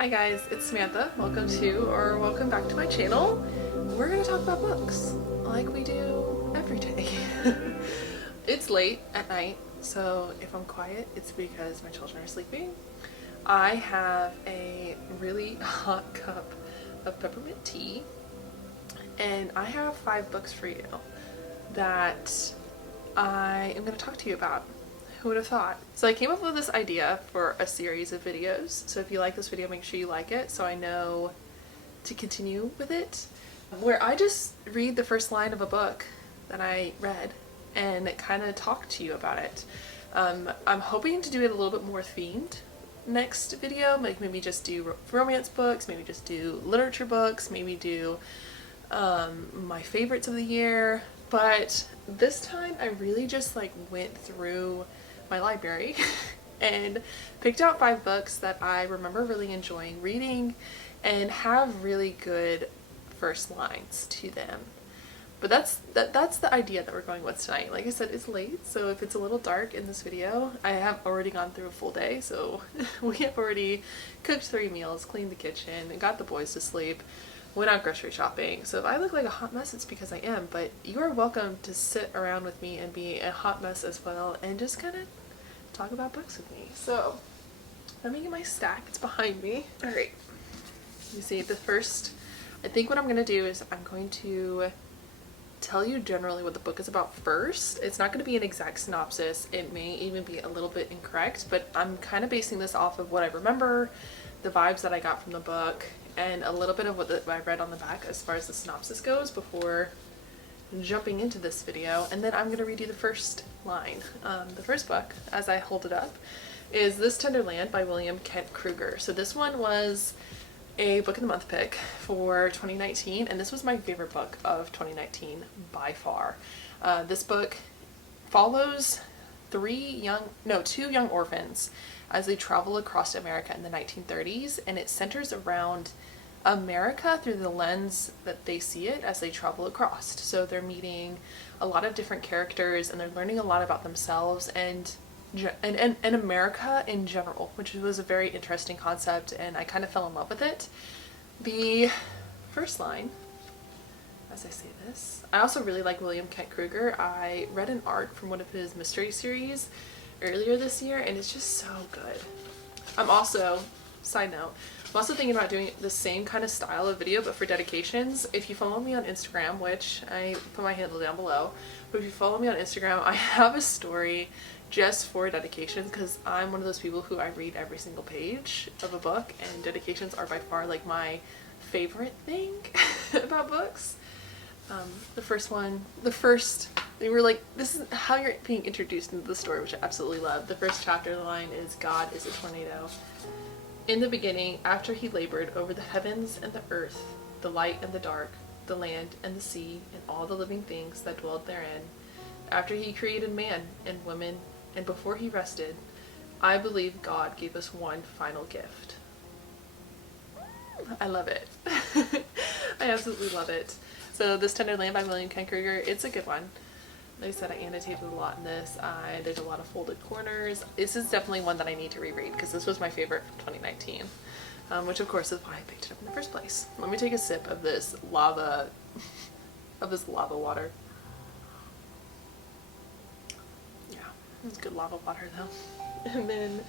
Hi guys, it's Samantha. Welcome back to my channel. We're gonna talk about books like we do every day. It's late at night, so if I'm quiet, it's because my children are sleeping. I have a really hot cup of peppermint tea, and I have 5 books for you that I am gonna talk to you about. Who would have thought? So I came up with this idea for a series of videos. So if you like this video, make sure you like it so I know to continue with it. Where I just read the first line of a book that I read and kind of talk to you about it. I'm hoping to do it a little bit more themed next video, like maybe just do romance books, maybe just do literature books, maybe do my favorites of the year. But this time I really just went through my library and picked out 5 books that I remember really enjoying reading and have really good first lines to them. But that's the idea that we're going with tonight. Like I said, it's late, so if it's a little dark in this video, I have already gone through a full day, so we have already cooked 3 meals, cleaned the kitchen, got the boys to sleep, went out grocery shopping. So if I look like a hot mess, it's because I am, but you are welcome to sit around with me and be a hot mess as well and just kind of talk about books with me. So let me get my stack. It's behind me. All right. You see, I think what I'm going to do is I'm going to tell you generally what the book is about first. It's not going to be an exact synopsis. It may even be a little bit incorrect, but I'm kind of basing this off of what I remember, the vibes that I got from the book, and a little bit of what I read on the back as far as the synopsis goes before jumping into this video. And then I'm going to read you the first line. The first book, as I hold it up, is This Tender Land by William Kent Kruger. So this one was a book of the month pick for 2019, and this was my favorite book of 2019 by far. This book follows 2 young orphans as they travel across America in the 1930s, and it centers around America through the lens that they see it as they travel across. So they're meeting a lot of different characters and they're learning a lot about themselves and America in general, which was a very interesting concept, and I kind of fell in love with it. The first line, as I say this, I also really like William Kent Kruger. I read an arc from one of his mystery series earlier this year, and it's just so good. Side note, I'm also thinking about doing the same kind of style of video, but for dedications. If you follow me on Instagram, which I put my handle down below, but if you follow me on Instagram, I have a story just for dedications, because I'm one of those people who I read every single page of a book, and dedications are by far my favorite thing about books. They were like, this is how you're being introduced into the story, which I absolutely love. The first chapter, the line is, God is a tornado. In the beginning, after he labored over the heavens and the earth, the light and the dark, the land and the sea, and all the living things that dwelled therein, after he created man and woman, and before he rested, I believe God gave us one final gift. I love it. I absolutely love it. So This Tender Land by William Kent Kruger, it's a good one. Like I said, I annotated a lot in this. There's a lot of folded corners. This is definitely one that I need to reread because this was my favorite from 2019, which of course is why I picked it up in the first place. Let me take a sip of this lava water. Yeah, it's good lava water though. And then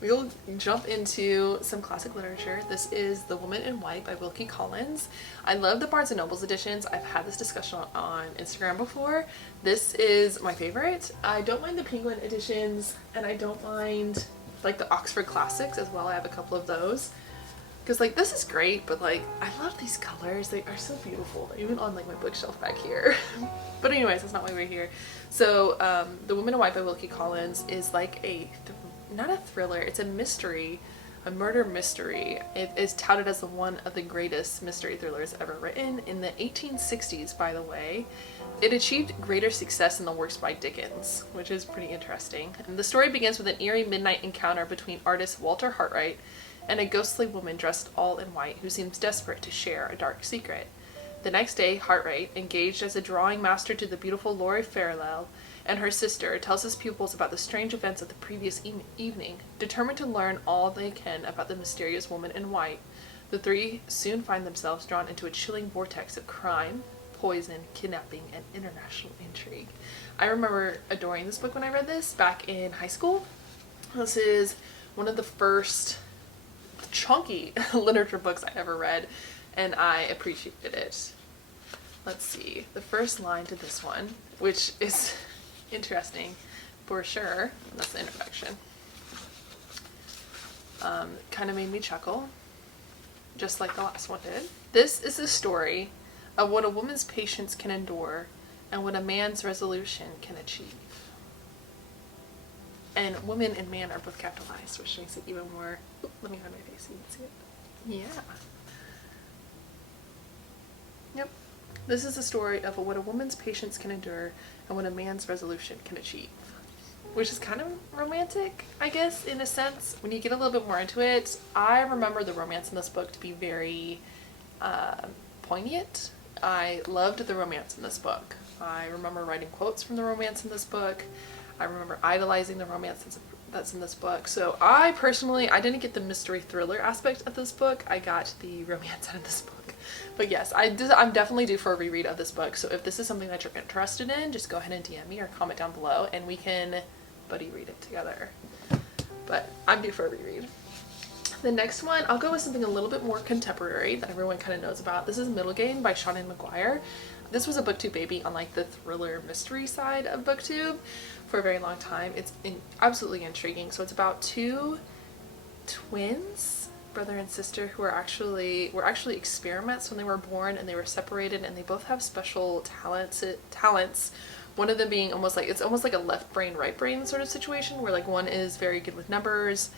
we'll jump into some classic literature. This is The Woman in White by Wilkie Collins. I love the Barnes & Noble's editions. I've had this discussion on Instagram before. This is my favorite. I don't mind the Penguin editions, and I don't mind the Oxford Classics as well. I have a couple of those. Because this is great, but I love these colors. They are so beautiful, even on my bookshelf back here. But anyways, that's not why we're here. So The Woman in White by Wilkie Collins is not a thriller, it's a mystery, a murder mystery. It is touted as one of the greatest mystery thrillers ever written. In the 1860s, by the way, it achieved greater success than the works by Dickens, which is pretty interesting. And the story begins with an eerie midnight encounter between artist Walter Hartright and a ghostly woman dressed all in white who seems desperate to share a dark secret. The next day, Hartright, engaged as a drawing master to the beautiful Laurie Fairlell, and her sister, tells his pupils about the strange events of the previous evening. Determined to learn all they can about the mysterious woman in white, the three soon find themselves drawn into a chilling vortex of crime, poison, kidnapping, and international intrigue. I remember adoring this book when I read this back in high school. This is one of the first chunky literature books I ever read, and I appreciated it. Let's see, the first line to this one, which is interesting for sure, that's the introduction, kind of made me chuckle, just like the last one did. This is the story of what a woman's patience can endure and what a man's resolution can achieve. And woman and man are both capitalized, which makes it even more... Ooh, let me hide my face so you can see it. Yeah. Yep. This is the story of what a woman's patience can endure and what a man's resolution can achieve. Which is kind of romantic, I guess, in a sense. When you get a little bit more into it, I remember the romance in this book to be very poignant. I loved the romance in this book. I remember writing quotes from the romance in this book. I remember idolizing the romance that's in this book. So I personally, I didn't get the mystery thriller aspect of this book. I got the romance out of this book. But yes, I'm definitely due for a reread of this book. So if this is something that you're interested in, just go ahead and DM me or comment down below and we can buddy read it together. But I'm due for a reread. The next one, I'll go with something a little bit more contemporary that everyone kind of knows about. This is Middle Game by Seanan McGuire. This was a BookTube baby on like the thriller mystery side of BookTube for a very long time. It's absolutely intriguing. So it's about two twins, brother and sister, who were actually experiments when they were born, and they were separated, and they both have special talents. One of them being almost like a left brain, right brain sort of situation, where like one is very good with numbers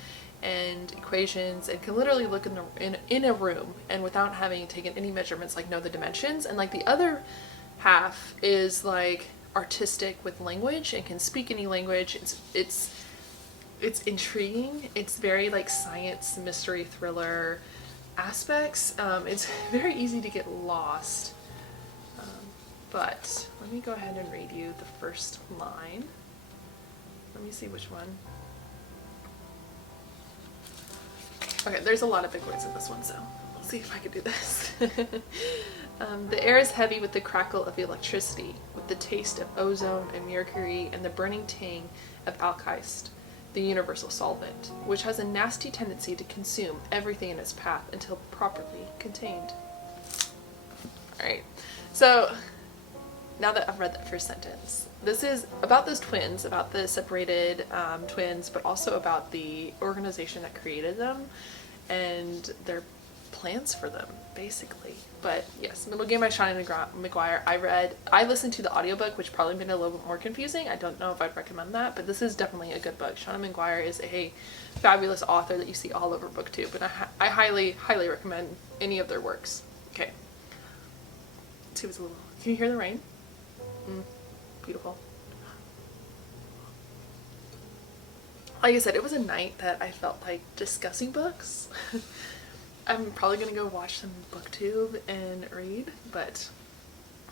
and equations and can literally look in a room and without having taken any measurements like know the dimensions, and like the other half is like artistic with language and can speak any language. It's intriguing. It's very like science mystery thriller aspects. It's very easy to get lost, but let me go ahead and read you the first line. Let me see which one. Okay, there's a lot of big words in this one, so we'll see if I can do this. The air is heavy with the crackle of electricity, with the taste of ozone and mercury and the burning tang of alkist, the universal solvent, which has a nasty tendency to consume everything in its path until properly contained. Alright, so now that I've read that first sentence, this is about those twins, about the separated twins, but also about the organization that created them and their plans for them, basically. But yes, Middle Game by Seanan McGuire. I listened to the audiobook, which probably made it a little bit more confusing. I don't know if I'd recommend that, but this is definitely a good book. Seanan McGuire is a fabulous author that you see all over BookTube, and I highly, highly recommend any of their works. Okay. Let's see if it's a little... Can you hear the rain? Beautiful. Like I said, it was a night that I felt like discussing books. I'm probably gonna go watch some BookTube and read, but...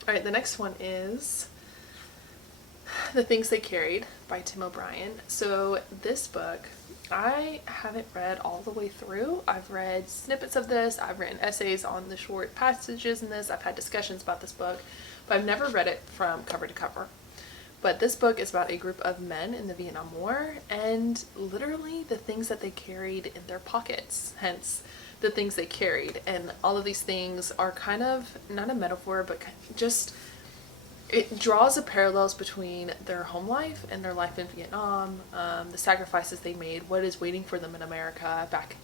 Alright, the next one is The Things They Carried by Tim O'Brien. So this book, I haven't read all the way through. I've read snippets of this, I've written essays on the short passages in this, I've had discussions about this book, but I've never read it from cover to cover. But this book is about a group of men in the Vietnam War and literally the things that they carried in their pockets, hence the things they carried. And all of these things are kind of, not a metaphor, but just, it draws the parallels between their home life and their life in Vietnam, the sacrifices they made, what is waiting for them in America, back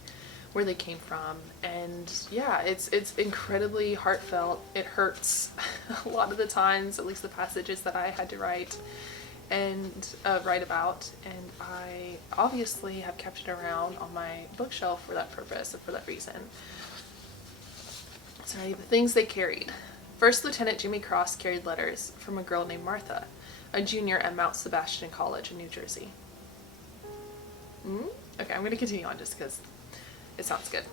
where they came from. And yeah, it's incredibly heartfelt. It hurts a lot of the times, at least the passages that I had to write about, and I obviously have kept it around on my bookshelf for that purpose and for that reason. So The Things They Carried. First Lieutenant Jimmy Cross carried letters from a girl named Martha, a junior at Mount Sebastian College in New Jersey. Okay, I'm going to continue on just because it sounds good.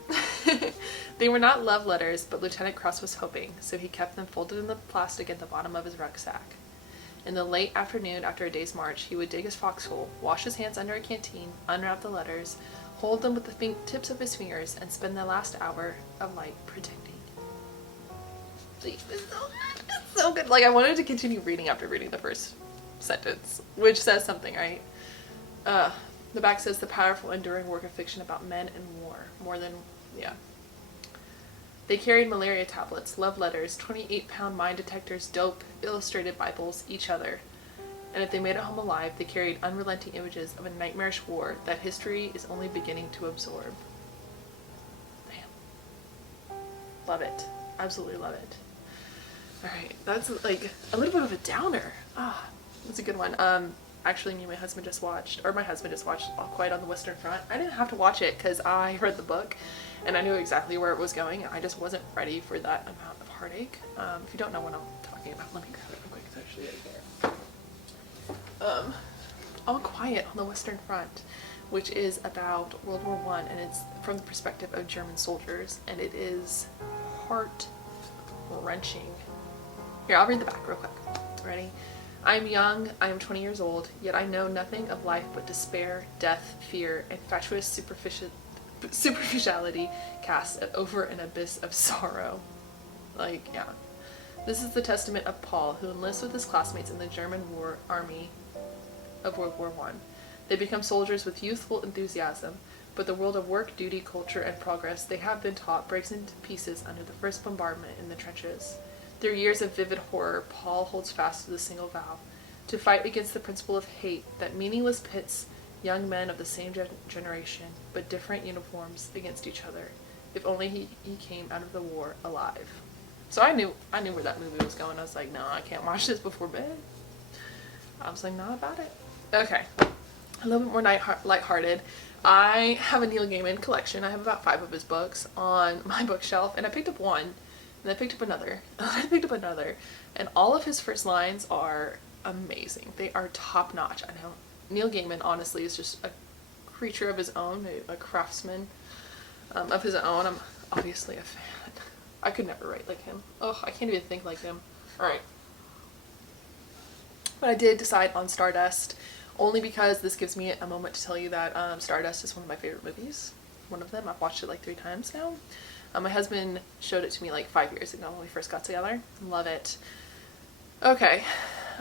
They were not love letters, but Lieutenant Cross was hoping, so he kept them folded in the plastic at the bottom of his rucksack. In the late afternoon after a day's march, he would dig his foxhole, wash his hands under a canteen, unwrap the letters, hold them with the tips of his fingers, and spend the last hour of light pretending. It's so good. Like, I wanted to continue reading after reading the first sentence, which says something, right? The back says the powerful, enduring work of fiction about men and war. More than, yeah. They carried malaria tablets, love letters, 28-pound mine detectors, dope, illustrated Bibles, each other. And if they made it home alive, they carried unrelenting images of a nightmarish war that history is only beginning to absorb. Damn. Love it. Absolutely love it. Alright, that's like a little bit of a downer. That's a good one. Actually, my husband just watched All Quiet on the Western Front. I didn't have to watch it because I read the book and I knew exactly where it was going. I just wasn't ready for that amount of heartache. If you don't know what I'm talking about, let me grab it real quick. It's actually right here. All Quiet on the Western Front, which is about World War I, and it's from the perspective of German soldiers, and it is heart-wrenching. Here, I'll read the back real quick. Ready? I am young, I am 20 years old, yet I know nothing of life but despair, death, fear, and fatuous superficiality cast over an abyss of sorrow. Like, yeah. This is the testament of Paul, who enlists with his classmates in the German army of World War I. They become soldiers with youthful enthusiasm, but the world of work, duty, culture, and progress they have been taught breaks into pieces under the first bombardment in the trenches. Through years of vivid horror, Paul holds fast to the single vow, to fight against the principle of hate that meaningless pits young men of the same generation, but different uniforms against each other. If only he came out of the war alive. So I knew where that movie was going. I was like, no, I can't watch this before bed. I was like, not about it. Okay, a little bit more lighthearted. I have a Neil Gaiman collection. I have about 5 of his books on my bookshelf, and I picked up one. And I picked up another, and I picked up another, and all of his first lines are amazing. They are top notch. I know Neil Gaiman honestly is just a creature of his own, a craftsman of his own. I'm obviously a fan. I could never write like him. Oh, I can't even think like him. Alright. But I did decide on Stardust, only because this gives me a moment to tell you that Stardust is one of my favorite movies. One of them. I've watched it like 3 times now. My husband showed it to me like 5 years ago when we first got together. Love it. Okay,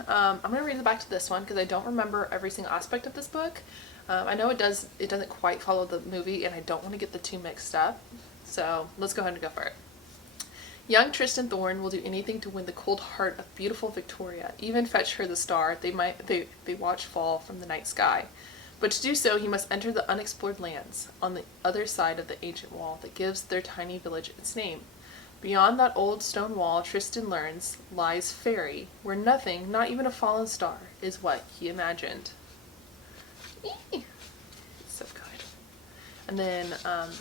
I'm gonna read the back to this one because I don't remember every single aspect of this book. I know it doesn't quite follow the movie, and I don't want to get the two mixed up. So let's go ahead and go for it. Young Tristan Thorne will do anything to win the cold heart of beautiful Victoria, even fetch her the star they watch fall from the night sky. But to do so, he must enter the unexplored lands on the other side of the ancient wall that gives their tiny village its name. Beyond that old stone wall, Tristan learns, lies Fairy, where nothing, not even a fallen star, is what he imagined. So good. And then,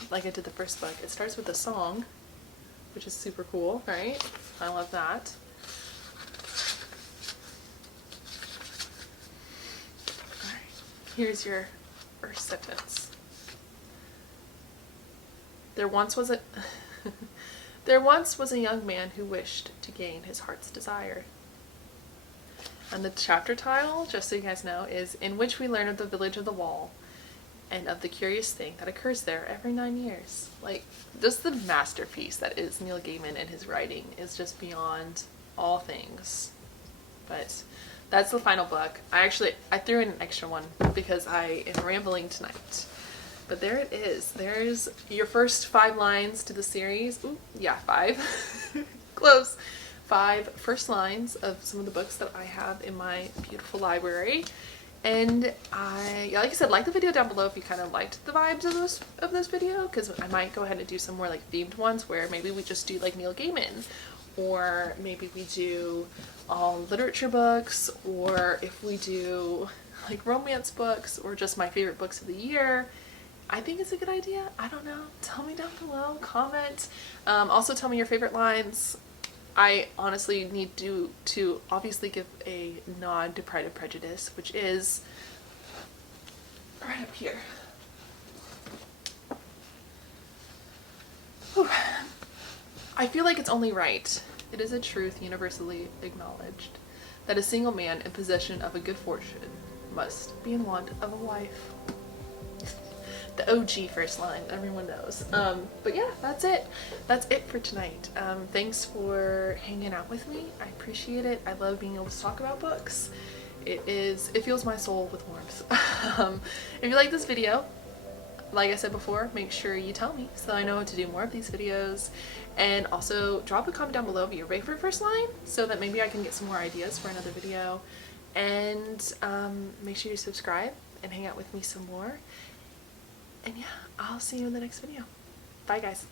like I did the first book, it starts with a song, which is super cool, right? I love that. Here's your first sentence. There once was a young man who wished to gain his heart's desire. And the chapter title, just so you guys know, is In Which We Learn of the Village of the Wall and of the curious thing that occurs there every 9 years. Like, just the masterpiece that is Neil Gaiman and his writing is just beyond all things. But that's the final book. I threw in an extra one because I am rambling tonight. But there it is. There's your first 5 lines to the series. Ooh, yeah, 5. Close. 5 first lines of some of the books that I have in my beautiful library. And like I said, like the video down below if you kind of liked the vibes of this video, because I might go ahead and do some more like themed ones where maybe we just do like Neil Gaiman, or maybe we do all literature books, or if we do like romance books, or just my favorite books of the year. I think it's a good idea. I don't know. Tell me down below. Comment. Also tell me your favorite lines. I honestly need to obviously give a nod to Pride and Prejudice, which is right up here. Whew. I feel like it's only right. It is a truth universally acknowledged that a single man in possession of a good fortune must be in want of a wife. The OG first line, everyone knows. But yeah, that's it. That's it for tonight. Thanks for hanging out with me. I appreciate it. I love being able to talk about books. It fills my soul with warmth. If you like this video, like I said before, make sure you tell me so I know to do more of these videos. And also drop a comment down below of your favorite first line so that maybe I can get some more ideas for another video. And make sure you subscribe and hang out with me some more. And yeah, I'll see you in the next video. Bye guys.